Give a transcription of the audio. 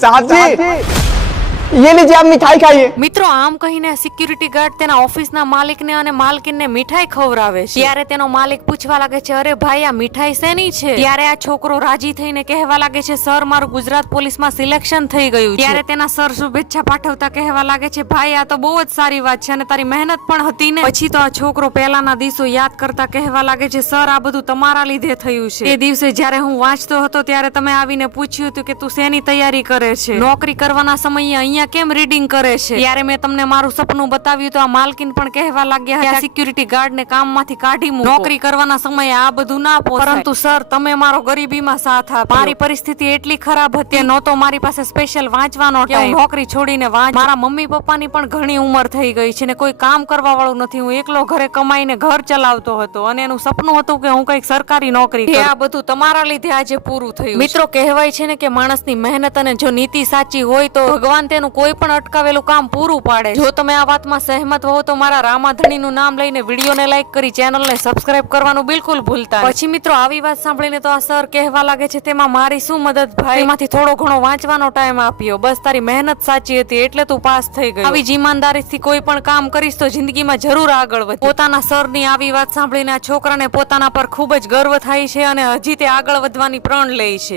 साहब जी ये लीजिए आप मिठाई खाइए। મિત્રો આમ કહીને સિક્યુરિટી ગાર્ડ તેના ઓફિસના માલિકને અને માલકીનને મીઠાઈ ખવડાવે છે। ત્યારે તેનો માલિક પૂછવા લાગે છે, અરે ભાઈ આ મીઠાઈ શેની છે? ત્યારે આ છોકરો રાજી થઈને કહેવા લાગે છે, સર મારું ગુજરાત પોલીસમાં સિલેક્શન થઈ ગયું છે। ત્યારે તેના સર શુભેચ્છા પાઠવતા કહેવા લાગે છે, ભાઈ આ તો બહુ જ સારી વાત છે અને તારી મહેનત પણ હતી ને। પછી તો આ છોકરો પહેલાના દિવસો યાદ કરતા કહેવા લાગે છે, સર આ બધું તમારા લીધે થયું છે। એ દિવસે જ્યારે હું વાંચતો હતો ત્યારે તમે આવીને પૂછ્યું હતું કે તું શેની તૈયારી કરે છે, નોકરી કરવાના સમયે અહીંયા કેમ રીડિંગ કરે છે? ત્યારે મેં તમને મારું સપનું બતાવ્યું તો આ માલકીન પણ કહેવા લાગ્યા હતા, સિક્યુરિટી ગાર્ડ ને કામમાંથી કાઢી મૂકો, નોકરી કરવાના સમયે આ બધું ના પોસાય। પરંતુ સર તમે મારો ગરીબીમાં સાથ આપ્યો, મારી પરિસ્થિતિ એટલી ખરાબ હતી કે નહોતો મારી પાસે સ્પેશિયલ વાંચવાનો ટાઈમ, નોકરી છોડીને મારા મમ્મી પપ્પાની પણ ઘણી ઉંમર થઈ ગઈ છે ને કોઈ કામ કરવા વાળું નથી, હું એકલો ઘરે કમાઈને ઘર ચલાવતો હતો અને એનું સપનું હતું કે હું કઈક સરકારી નોકરી કરું। આ બધું તમારા લીધે આજે પૂરું થયું। મિત્રો કહેવાય છે ને કે માણસની મહેનત અને જો નીતિ સાચી હોય તો ભગવાન તેનું કોઈ પણ અટકાવેલું કામ પૂરું પાડે। જો તમે આ વાતમાં સહેમત હો તો મારા રામાધણીનું નામ લઈને વિડીયોને લાઈક કરી ચેનલને સબસ્ક્રાઇબ કરવાનું બિલકુલ ભૂલતા નહીં। પછી મિત્રો આવી વાત સાંભળીને તો આ સર કહેવા લાગે છે, તેમાં મારી શું મદદ ભાઈ, એમાંથી થોડો ઘણો વાંચવાનો ટાઈમ આપ્યો, બસ તારી મહેનત સાચી હતી એટલે તું પાસ થઈ ગયો। આવી જ ઈમાનદારીથી કોઈ પણ કામ કરીશ તો જિંદગીમાં જરૂર આગળ વધે। પોતાના સરની આવી વાત સાંભળીને આ છોકરાને પોતાના પર ખૂબ જ ગર્વ થાય છે અને હજી તે આગળ વધવાની પ્રણ લે છે।